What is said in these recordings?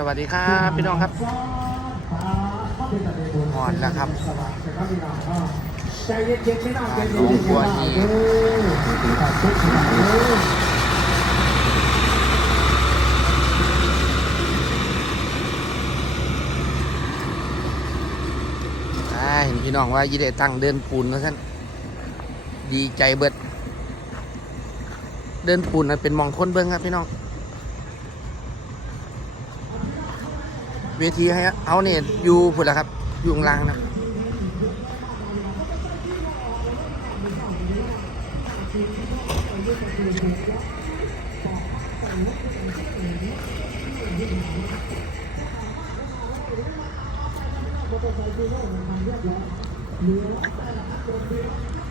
สวัสดีครับพี่น้องครับหอนแล้วครับใจเย็นๆไม่น่าใจเย็นลงครัวอีกใช่พี่น้องว่ายีได้ตั้งเดินปูนแล้วท่านดีใจเบิด เดินปูนนะเป็นมองคนเบิ้งครับพี่น้อง เวทีให้เอาเนี่ยอยู่พุ่นละครับ อยู่ข้างล่างนะ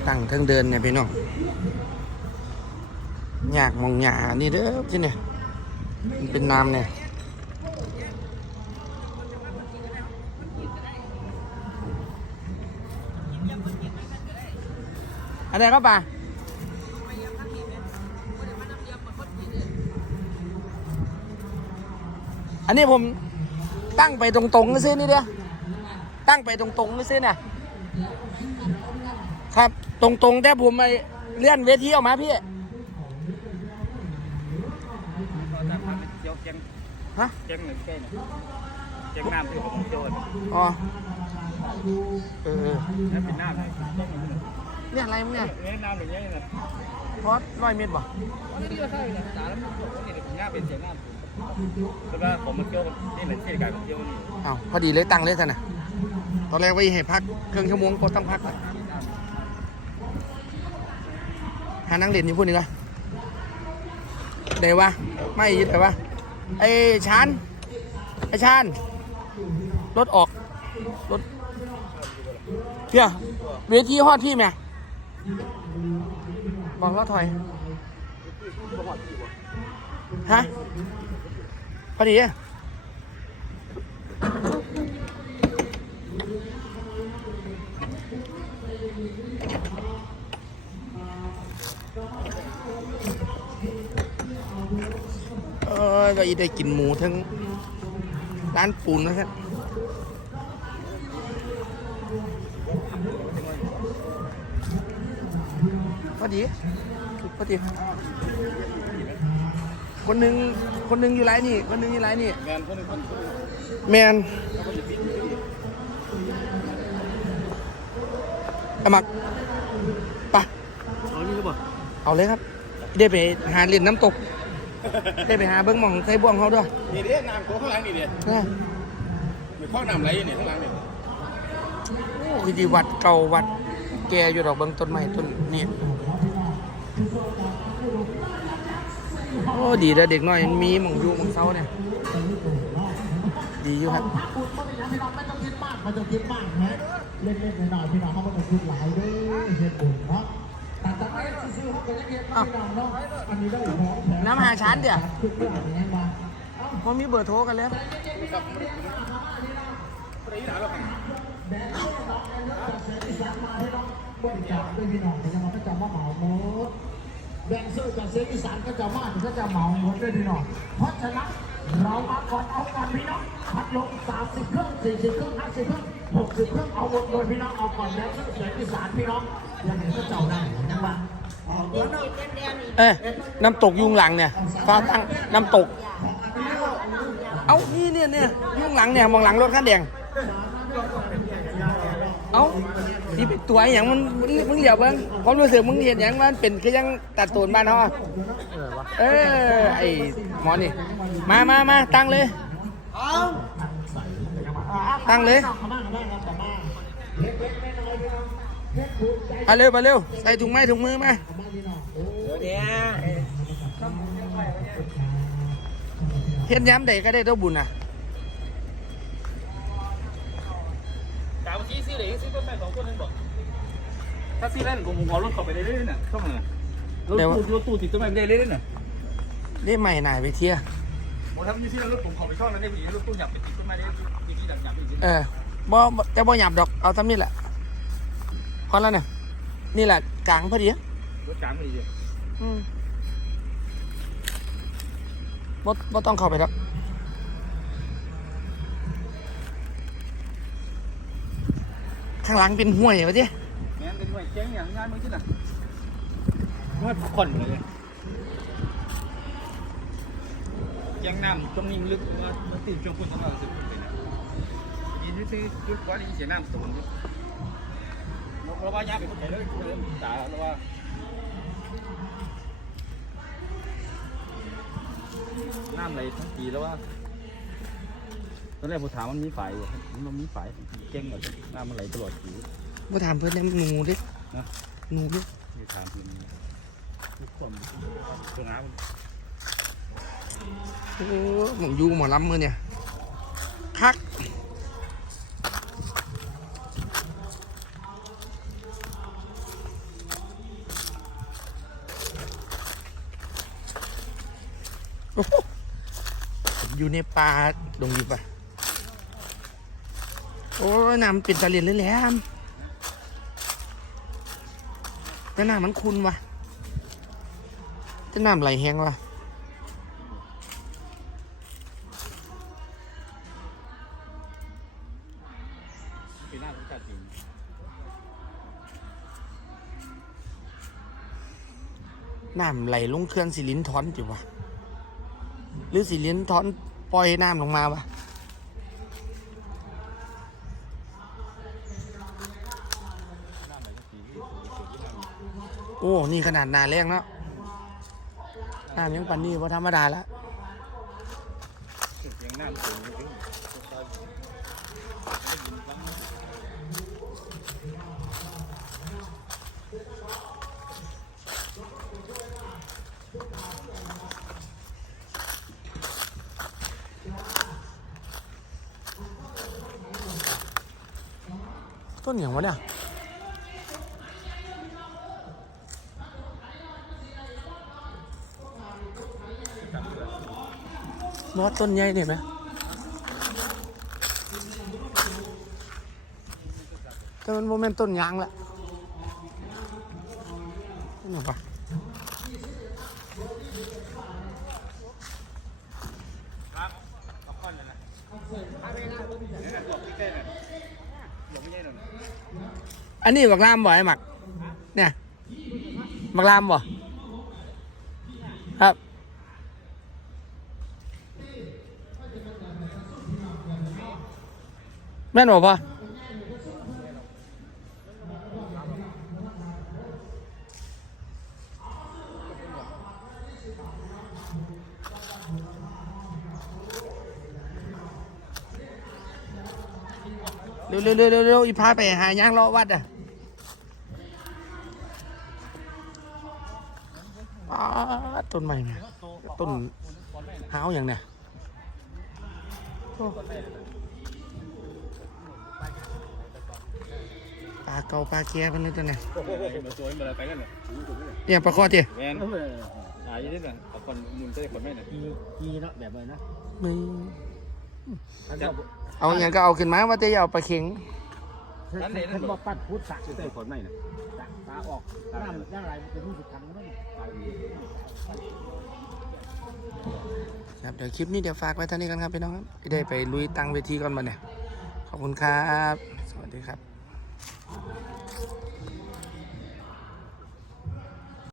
ตั้งเทิงเดินเนี่ยพี่น้องอยากมองหยานี่เด้อที่เนี่ยมันเป็นน้ำเนี่ย อะไรครับป่าอันนี้ผมตั้งไปตรงๆนี่ซินี่เดียวตั้งไปตรงๆนี่ซินี่ยครับตรงๆแต่ผมไปเลื่อนเวทีออกมาพี่ฮะเจียงหนึ่งแก้เนี่ยเจียงน้ำที่ผมโจนอ๋อ เออแล้วเป็นน้ำ เลยเจียงหนึ่งเนี่ยอะไรมึงเนี่ยเนี่ยน้ำอย่างเงี้ยนะพอสร้อยเมตรบ่นี่ดีก็ใช่เลยสารแล้วมันตกนี่เป็นน้ำเป็นเจียงน้ำคือว่าผมมันเจียวนี่แหละที่การเจียวนี่อ้าวพอดีเลยตั้งเลยท่านน่ะตอนแรกว่าให้พักเครื่องชั่วโมงก็ต้องพักก่อนหานั่งเล่นอยู่พูดนี่ก็เดี๋ยววะไม่ยึดเดี๋ยววะไอ้ชานไอ้ชานรถออกรถเพี่ยเวทีฮอดพี่แม่ บอกรถถอย ฮะ พอดีอะเอ้ยว่าอีได้กินหมูทั้งร้านปูนนะครับ พอดีพอดีคนหนึ่งคนหนึ่งอยู่ไรนี่ คนหนึ่งอยู่ไรนี่งานคนหนึ่งคนแมนไอ้หมักไปะเอานี่ก็บอกเอาเลยครับ ได้ไปหาเล่นน้ำตก ได้ไปหาเบิ้งหม่องไทบ่วงเขาด้วยนี่เด้น้ำโค้งข้างหลังนี่เด้นะมีข้อน้ำไหลอยู่เนี่ยข้างหลังเนี่ยคือดีวัดเก่าวัด แกอยู่ดอกเบิ้งต้นไม้ต้นนี่ อ้ดีแล้วเด็กน้อยมีหม่องอยู่หม่องเศร้าเนี่ย ดีอยู่ครับไม่ต้องคิดมากนะเล็กๆน้อยๆพี่น้องเขาไม่ต้องคิดหลายเด้อเฮ็ดบุญเนาะแต่ตอนนี้ซื้อๆเขาก็ยังเฮ็ดพี่น้องเนาะอันนี้ได้ของแถมน้ำหาชั้นเดี๋ยวทุกอย่างนี้มามันมีเบอร์โทรกันแล้วบริจาคด้วยพี่น้องแต่ยังก็จะมาเหมาหมด แดนเซอร์จากเสียงอีสานก็จะมาก็จะเหมาหมดด้วยพี่น้อง เพราะฉะนั้นเรามาก่อนเอาก่อนพี่น้องพัดลม30 เครื่อง 40 เครื่อง 50 เครื่อง 60 เครื่องเอาหมดเลยพี่น้องเอาก่อนแดนเซอร์เสียงอีสานพี่น้องยังไงก็เจ้าได้นะบ้างอ๋อเดี๋ยวนะเอ้ยน้ำตกยุงหลังเนี่ยฟ้าตั้งน้ำตก เอ้านี่เนี่ยเนี่ยยุงหลังเนี่ยมองหลังรถคันแดง เอ้าที่เป็นตัวอย่างมันมึงมึงเหลียวเบิ้งความรู้สึกมึงเห็นอย่างมันเป็นคือยังตัดตูนบ้านเขาอะเออไอ้หมอนี่ มามามาตั้งเลย ตั้งเลยมาเร็วมาเร็ว ใส่ถุงไม้ถุงมือมาเนี่ยเห็นย้ำใดก็ได้ตัวบุญอะ กาวชี้ ซื้อเลยซื้อต้นไม้สองต้นนึงบอกถ้าซื้อเล่นผมผมเอารถเข้าไปได้เลยน่ะเข้ามารถตู้รถตู้ติดต้นไม้ไม่ได้เลยน่ะได้ใหม่หน่ายไปเที่ยผมทำยี่สิบรถผมขอไปช่องนั้นได้ผีรถตู้อยากไปติดต้นไม้ได้ยี่สิบอยากไปติดเออบ่บ่แต่บ่หยับดอกเอาทำนี่แหละพอแล้วเนี่ยนี่แหละกลางพอดีอะรถกลางไม่ดีอืมบ่บ่ต้องเข้าไปแล้ว ข้างหลังเป็นห้วยวะเจ๊แม่นเป็นหน่วยแจ้งอย่างงานมึงที่น่ะนวดพักผ่อนเลยแจ้งน้ำตรงนี้ลึกว่ามันติดช่วงพุ่นตลอดสิบปีนะยินที่ซื้อจุดกว่านี้เสียน้ำสูงอยู่เราว่าย้ายไปคนไหนเลยตาเราว่าน้ำไหลทั้งปีแล้วว่า ตอนแรกผมถามมันมีฝ่ายอยู่มันมีฝ่ายเก่งหมดน้ำมันไหลตลอดปีมาถามเพื่อนเนี่ยหนูดินะหนูดิมีถามทีนี้ทุกคนตัวน้ำโอ้หมองอยูหมอลำมือเนี่ยคักโอ้โหอยู่ในป่าดงดิบอะ โอ้ยน้ำเป็นตะเลียนเลยแหลมแต่น้ำมันคุณวะแต่น้ำไหลแห้งวะน้ำไหลลงเคลื่อนสิลินทอนจิวะหรือสิลินทอนปล่อยน้ำลงมาวะ น้ำไหลทั้งปีที่สุดที่น้ำ โอ้นี่ขนาดนาแรงแล้วน้ำยังปันนี่ว่าธรรมดาแล้วต้นครั้งต้นอย่างวะเนี่ย บอสต้นใหญ่เนี่ยไหมแต่มันโมเมนต้นยางแหละนี่นะอันนี้บักลามบ่ไอ้หมัก เนี่ยบักลามบ่ครับ แม่นบ่พ่อเร็วเร็วเร็วเร็วเร็วอีพาไปหาย่างรอวัดอะอ้าต้นใหม่เนี่ยต้นหาวอย่างเนี่ยโอ้ ปลาเกาปลาแก่เป็นนี่ตัวเนี่ยโอ้โหมาสวยมาอะไรไปกันเนี่ยเนี่ยปลาคอเตี้ยแมนหายนิดหน่อยกับคนมุนเต้คนไม่หน่อยกีกีเนาะแบบเลยนะมึอันนี้เอาอย่างก็เอาขึ้นมาว่าจะเอาปลาเข็งนั่นเลยนั่นบอกปั้นพุทธสักเต้คนไม่นะตาออกน้ำย่างไรมันจะรู้สึกขังมั้ยครับเดี๋ยวคลิปนี้เดี๋ยวฝากไว้เท่านี้กันครับพี่น้องครับที่ได้ไปลุยตังเวทีก่อนมาเนี่ยขอบคุณครับ สวัสดีครับ Thank you.